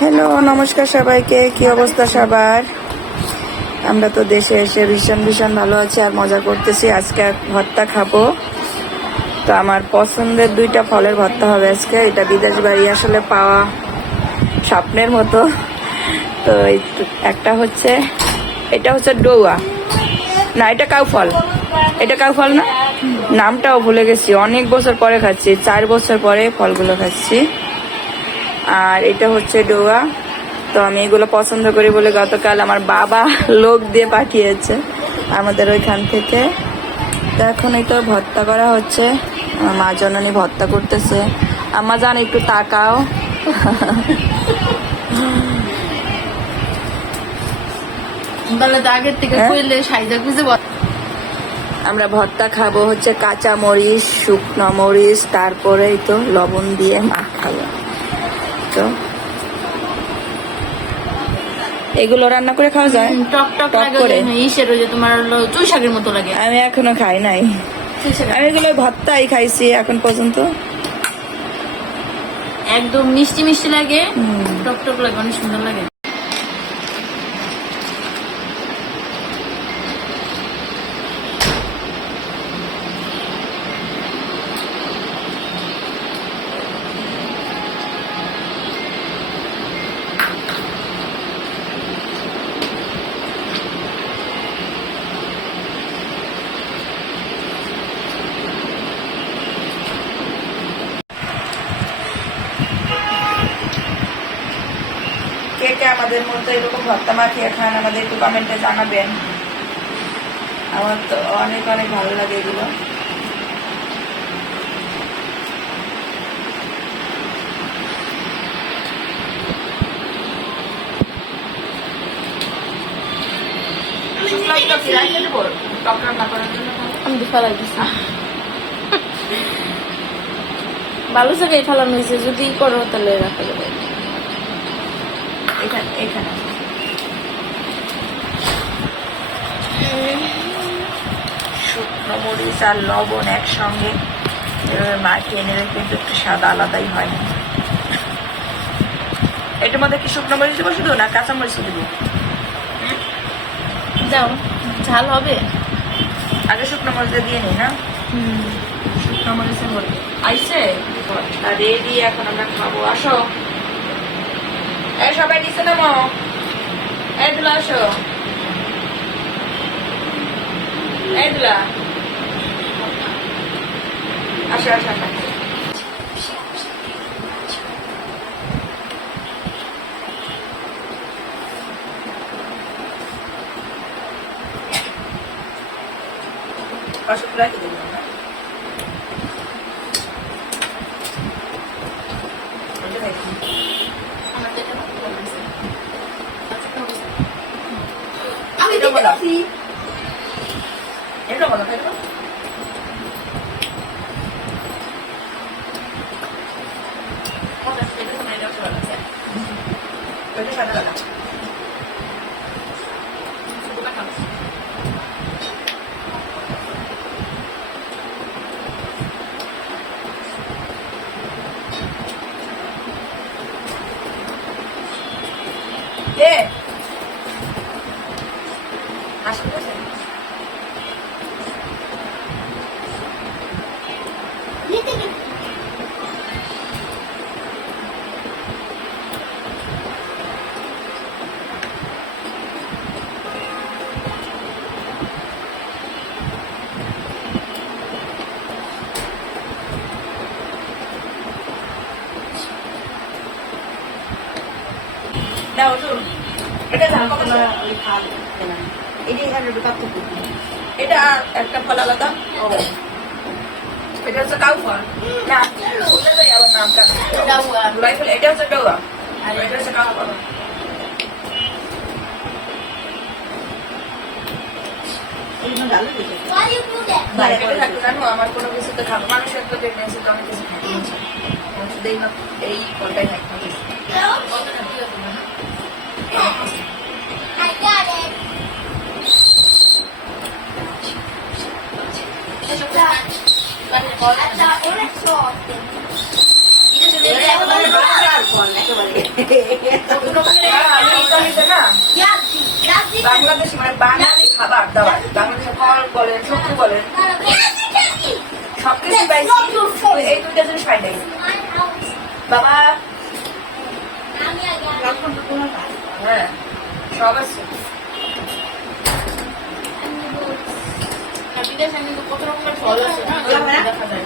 Hello, নমস্কার সবাইকে। কি অবস্থা সবার? আমরা তো দেশে এসে ভীষণ ভীষণ ভালো আছি আর মজা করতেছি। আজকে ভর্তা খাব। তো আমার পছন্দের দুইটা ফলের ভর্তা হবে আজকে। এটা বিদেশ বাড়ি আসলে পাওয়া স্বপ্নের মতো। তো একটা হচ্ছে, এটা হচ্ছে ডৌয়া। না, এটা কাউ ফল। এটা কাউ ফল না? নামটাও ভুলে গেছি। অনেক বছর পরে খাচ্ছি, চার বছর পরে ফলগুলো খাচ্ছি। আর এটা হচ্ছে ডোয়া। তো আমি এগুলো পছন্দ করি বলে গতকাল আমার বাবা লোক দিয়ে পাঠিয়েছে আমাদের ওইখান থেকে। তো এখন এই তো ভর্তা করা হচ্ছে। মা জননী ভর্তা করতেছে। আমার জান, একটু তাকাও। তাহলে তো আগের থেকে হ্যাঁ? সাইজা খুঁজে আমরা ভর্তা খাব হচ্ছে কাঁচা মরিচ শুকনো মরিচ তারপরে তো লবণ দিয়ে মাখাবো তো এগুলো রান্না করে খাওয়া যায়? টক টক টক করে। ইসের যে তোমার হলো চুই শাকের মতো লাগে। আমি এখনও খাই নাই। আমি এগুলো ভর্তাই খাইছি এখন পর্যন্ত। একদম মিষ্টি মিষ্টি লাগে। টক টক লাগে অনেক সুন্দর লাগে কে মধ্যে এরকম ভর্তা মাখিয়ে খান আমাদের একটু কমেন্টে জানাবেন। আমার তো অনেক অনেক ভালো লাগে এগুলো। ভালো জায়গায় ফেলানো হয়েছে যদি করো তাহলে রাখা যাবে। এখানে এখানে। শুকনো মরিচ আর লবণ একসঙ্গে এভাবে মাখিয়ে নিলে কিন্তু একটু স্বাদ আলাদাই হয় এটার মধ্যে কি শুকনো মরিচ দেবো শুধু না কাঁচা মরিচ দেবো? যাও ঝাল হবে? আগে শুকনো মরিচ দিয়ে নিই না? শুকনো মরিচের মধ্যে আইসে? রেডি এখন আমরা খাব। আসো। সবাই নিচে নামো। এই দুলা আসো। এই দুলা। আসো আসো আসো। রাখি দেবো আমি এটা বলো। এটা বলো, তাই তো? এটা ঝাল কত না। এটাই এখানে পার্থক্য। এটা একটা ফল আলাদা। এটা হচ্ছে কাউ ফল না ভুলে আবার নামটা। ফল এটা হচ্ছে ডোয়া আর এটা হচ্ছে কাউ ফল আমার কোনো কিছুতে খাব। মানুষের তো প্রেগনেন্সি তো অনেক কিছু এই এই ফলটাই খাই বাংলাদেশি মানে বাঙালি খাবার দাবার। বাংলাদেশের ফল বলেন সবজি বলেন। সবকিছু এই দুইটা জিনিস পাই নাই বাবা হ্যাঁ সব আছে। বিদেশে কিন্তু কত রকমের ফল আছে না হ্যাঁ। দেখা যায়।